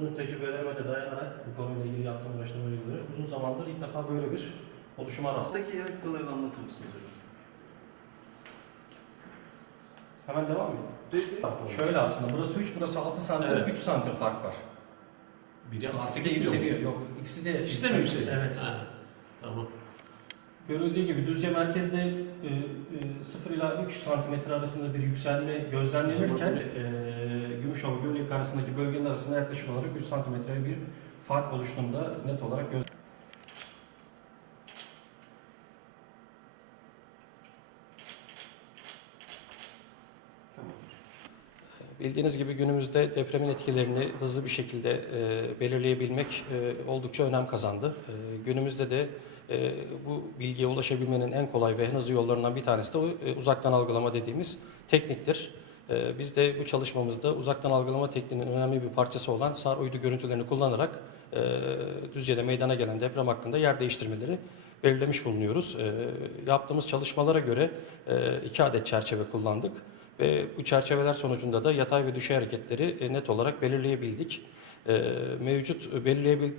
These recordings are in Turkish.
uzun tecrübelerime de dayanarak bu konuyla ilgili yaptığım araştırmalara göre uzun zamandır ilk defa böyle bir oluşuma rastladım. Buradaki ayakkabıları anlatır mısınız hocam? Hemen devam edelim. Şöyle aslında burası 3, burası 6 santim, Evet. 3 santim fark var. Biri İkisi de yükseliyor. Yok, ikisi de İkisi de mi yükseliyor? Evet. Ha, Tamam. Görüldüğü gibi Düzce merkezde e, e, 0 ila 3 santimetre arasında bir yükselme gözlemlenirken e, Gümüşova Gölyaka arasındaki bölgenin arasında yaklaşık olarak 3 santimetre bir fark oluştuğunda net olarak göz. Bildiğiniz gibi günümüzde depremin etkilerini hızlı bir şekilde e, belirleyebilmek e, oldukça önem kazandı. E, günümüzde de e, bu bilgiye ulaşabilmenin en kolay ve en hızlı yollarından bir tanesi de e, uzaktan algılama dediğimiz tekniktir. E, biz de bu çalışmamızda uzaktan algılama tekniğinin önemli bir parçası olan SAR uydu görüntülerini kullanarak e, Düzce'de meydana gelen deprem hakkında yer değiştirmeleri belirlemiş bulunuyoruz. E, yaptığımız çalışmalara göre e, iki adet çerçeve kullandık ve bu çerçeveler sonucunda da yatay ve düşey hareketleri e, net olarak belirleyebildik. E, Mevcut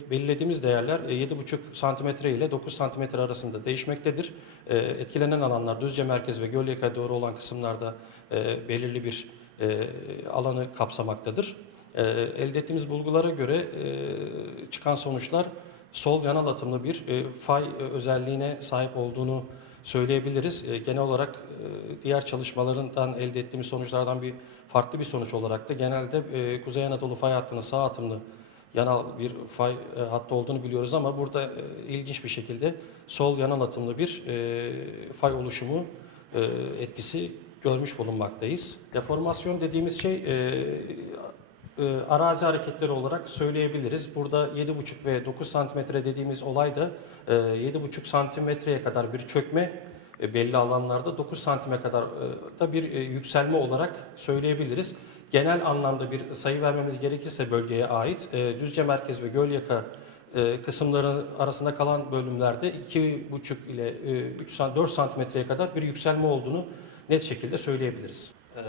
belirlediğimiz değerler e, 7,5 santimetre ile 9 santimetre arasında değişmektedir. E, Etkilenen alanlar Düzce merkez ve Gölyaka'ya doğru olan kısımlarda e, belirli bir e, alanı kapsamaktadır. E, Elde ettiğimiz bulgulara göre e, çıkan sonuçlar sol yanal atımlı bir e, fay e, özelliğine sahip olduğunu söyleyebiliriz. E, Genel olarak e, diğer çalışmalarından elde ettiğimiz sonuçlardan bir farklı bir sonuç olarak da genelde e, Kuzey Anadolu fay hattının sağ atımlı yanal bir fay e, hattı olduğunu biliyoruz ama burada e, ilginç bir şekilde sol yanal atımlı bir e, fay oluşumu e, etkisi görmüş bulunmaktayız. Deformasyon dediğimiz şey e, e, arazi hareketleri olarak söyleyebiliriz. Burada 7,5 ve 9 santimetre dediğimiz olay da e, 7,5 santimetreye kadar bir çökme e, belli alanlarda 9 santime kadar e, da bir e, yükselme olarak söyleyebiliriz. Genel anlamda bir sayı vermemiz gerekirse bölgeye ait e, Düzce Merkez ve Gölyaka e, kısımların arasında kalan bölümlerde 2,5 ile e, 3 san- 4 santimetreye kadar bir yükselme olduğunu net şekilde söyleyebiliriz. Ee,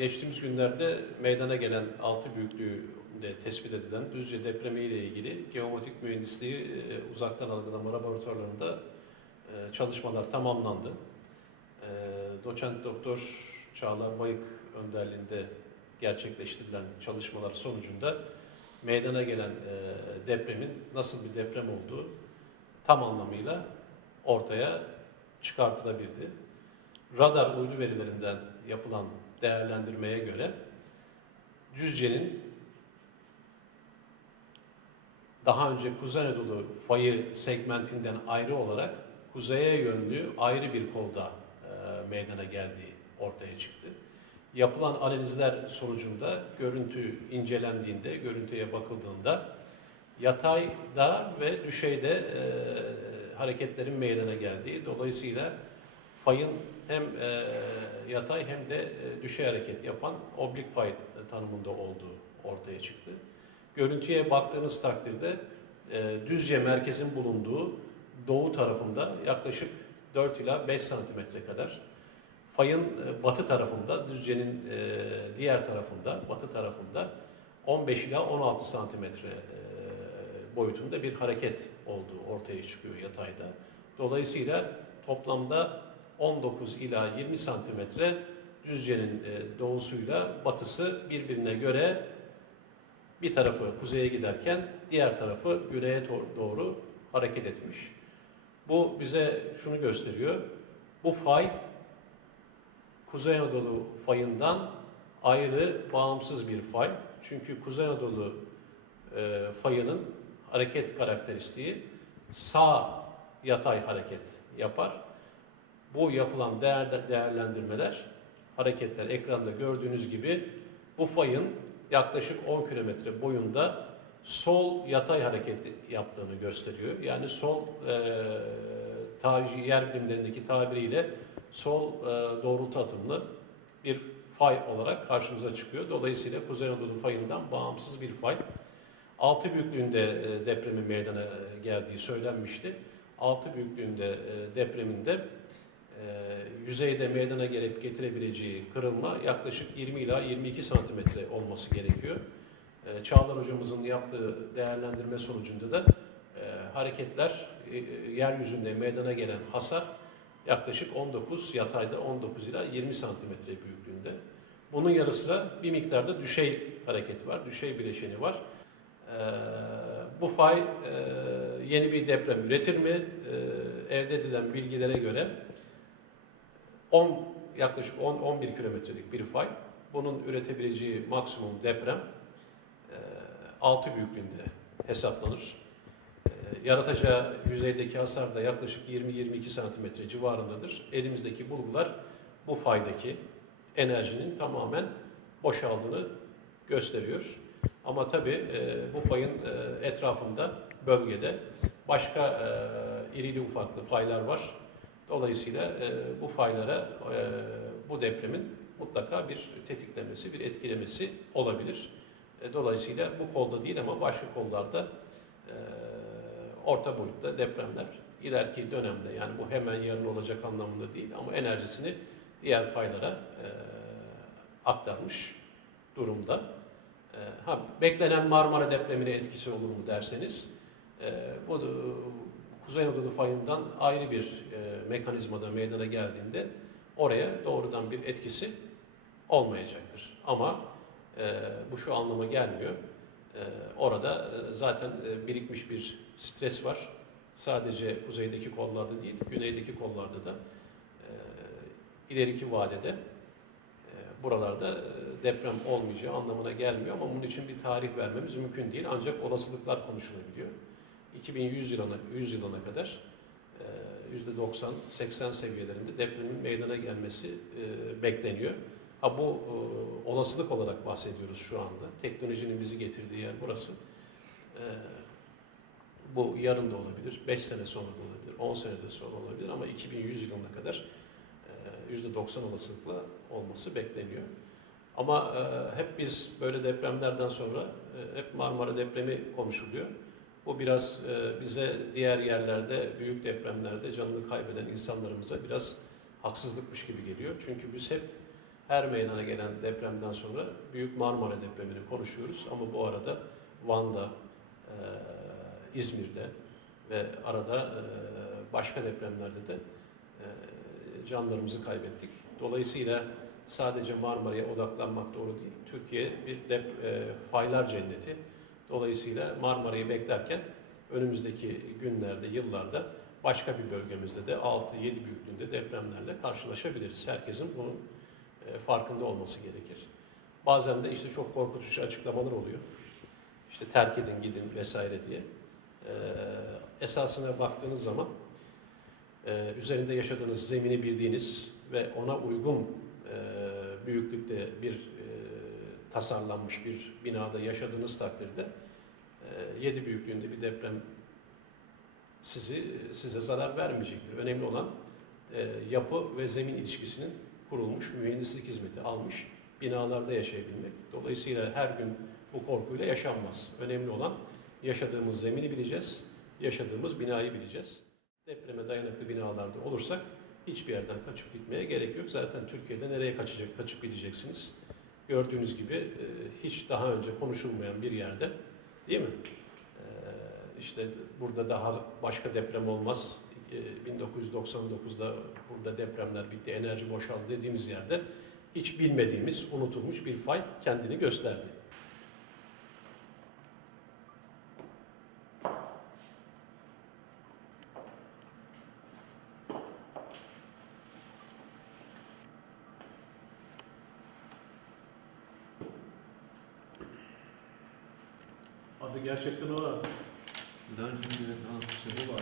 geçtiğimiz günlerde meydana gelen altı büyüklüğünde tespit edilen Düzce depremi ile ilgili geometrik mühendisliği e, uzaktan algılama laboratuvarlarında e, çalışmalar tamamlandı. E, doçent doktor Çağlar Bayık önderliğinde gerçekleştirilen çalışmalar sonucunda meydana gelen depremin nasıl bir deprem olduğu tam anlamıyla ortaya çıkartılabildi. Radar uydu verilerinden yapılan değerlendirmeye göre Düzce'nin daha önce Kuzey Anadolu fayı segmentinden ayrı olarak kuzeye yönlü ayrı bir kolda e, meydana geldiği ortaya çıktı. Yapılan analizler sonucunda görüntü incelendiğinde, görüntüye bakıldığında yatayda ve düşeyde e, hareketlerin meydana geldiği, dolayısıyla fayın hem e, yatay hem de e, düşey hareket yapan oblik fay tanımında olduğu ortaya çıktı. Görüntüye baktığınız takdirde e, Düzce merkezin bulunduğu doğu tarafında yaklaşık 4 ila 5 santimetre kadar, fayın e, batı tarafında, Düzce'nin diğer tarafında, batı tarafında 15 ila 16 santimetre boyutunda bir hareket olduğu ortaya çıkıyor yatayda. Dolayısıyla toplamda 19 ila 20 santimetre Düzce'nin e, doğusuyla batısı birbirine göre bir tarafı kuzeye giderken diğer tarafı güneye doğru hareket etmiş. Bu bize şunu gösteriyor. Bu fay Kuzey Anadolu fayından ayrı, bağımsız bir fay. Çünkü Kuzey Anadolu e, fayının hareket karakteristiği sağ yatay hareket yapar. Bu yapılan değer, değerlendirmeler, hareketler ekranda gördüğünüz gibi bu fayın yaklaşık 10 kilometre boyunda sol yatay hareket yaptığını gösteriyor. Yani sol e, tabi, yer bilimlerindeki tabiriyle sol e, doğrultu atımlı bir fay olarak karşımıza çıkıyor. Dolayısıyla Kuzey Anadolu fayından bağımsız bir fay. Altı büyüklüğünde e, depremin meydana e, geldiği söylenmişti. Altı büyüklüğünde e, depreminde yüzeyde meydana gelip getirebileceği kırılma yaklaşık 20 ila 22 santimetre olması gerekiyor. E, Çağlar hocamızın yaptığı değerlendirme sonucunda da e, hareketler e, e, yeryüzünde meydana gelen hasar yaklaşık 19 yatayda 19 ila 20 santimetre büyüklüğünde. Bunun yanı sıra bir miktarda düşey hareketi var, düşey bileşeni var. E, bu fay e, yeni bir deprem üretir mi? E, elde edilen bilgilere göre 10 yaklaşık 10-11 kilometrelik bir fay. Bunun üretebileceği maksimum deprem e, 6 büyüklüğünde hesaplanır. E, yaratacağı yüzeydeki hasar da yaklaşık 20-22 santimetre civarındadır. Elimizdeki bulgular bu faydaki enerjinin tamamen boşaldığını gösteriyor. Ama tabii e, bu fayın e, etrafında, bölgede başka e, irili ufaklı faylar var. Dolayısıyla e, bu faylara e, bu depremin mutlaka bir tetiklemesi, bir etkilemesi olabilir. E, dolayısıyla bu kolda değil ama başka kollarda e, orta boyutta depremler ileriki dönemde yani bu hemen yarın olacak anlamında değil ama enerjisini diğer faylara e, aktarmış durumda. E, ha, beklenen Marmara depremine etkisi olur mu derseniz e, bu Kuzey Anadolu fayından ayrı bir e, mekanizmada meydana geldiğinde oraya doğrudan bir etkisi olmayacaktır. Ama e, bu şu anlama gelmiyor. E, orada e, zaten e, birikmiş bir stres var. Sadece kuzeydeki kollarda değil, güneydeki kollarda da e, ileriki vadede e, buralarda e, deprem olmayacağı anlamına gelmiyor ama bunun için bir tarih vermemiz mümkün değil. Ancak olasılıklar konuşulabiliyor. 2100 yılına, 100 yılına kadar e, %90-80 seviyelerinde depremin meydana gelmesi e, bekleniyor. Ha bu e, olasılık olarak bahsediyoruz şu anda. Teknolojinin bizi getirdiği yer burası. E, bu yarın da olabilir, 5 sene sonra da olabilir, 10 sene de sonra olabilir ama 2100 yılına kadar e, %90 olasılıkla olması bekleniyor. Ama e, hep biz böyle depremlerden sonra e, hep Marmara depremi konuşuluyor. Bu biraz e, bize diğer yerlerde, büyük depremlerde canını kaybeden insanlarımıza biraz haksızlıkmış gibi geliyor. Çünkü biz hep her meydana gelen depremden sonra Büyük Marmara depremini konuşuyoruz. Ama bu arada Van'da, e, İzmir'de ve arada e, başka depremlerde de canlarımızı kaybettik. Dolayısıyla sadece Marmara'ya odaklanmak doğru değil. Türkiye bir dep e, faylar cenneti. Dolayısıyla Marmara'yı beklerken önümüzdeki günlerde, yıllarda başka bir bölgemizde de 6-7 büyüklüğünde depremlerle karşılaşabiliriz. Herkesin bunun e, farkında olması gerekir. Bazen de işte çok korkutucu açıklamalar oluyor. İşte terk edin, gidin vesaire diye. E, esasına baktığınız zaman e, üzerinde yaşadığınız zemini bildiğiniz ve ona uygun büyüklükte bir tasarlanmış bir binada yaşadığınız takdirde e, 7 büyüklüğünde bir deprem sizi size zarar vermeyecektir. Önemli olan e, yapı ve zemin ilişkisinin kurulmuş, mühendislik hizmeti almış binalarda yaşayabilmek. Dolayısıyla her gün bu korkuyla yaşanmaz. Önemli olan yaşadığımız zemini bileceğiz, yaşadığımız binayı bileceğiz. Depreme dayanıklı binalarda olursak hiçbir yerden kaçıp gitmeye gerek yok. Zaten Türkiye'de nereye kaçacak, kaçıp gideceksiniz? Gördüğünüz gibi e, hiç daha önce konuşulmayan bir yerde değil mi? E, İşte burada daha başka deprem olmaz. E, 1999'da burada depremler bitti, enerji boşaldı dediğimiz yerde hiç bilmediğimiz, unutulmuş bir fay kendini gösterdi. Adı gerçekten o. Önce bir anlatmıştım. Bu var.